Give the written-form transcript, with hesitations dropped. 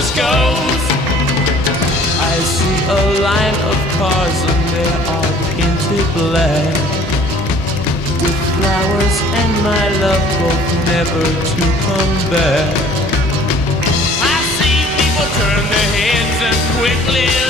this goes. I see a line of cars and they are painted black, with flowers and my love both never to come back. I see people turn their heads and quickly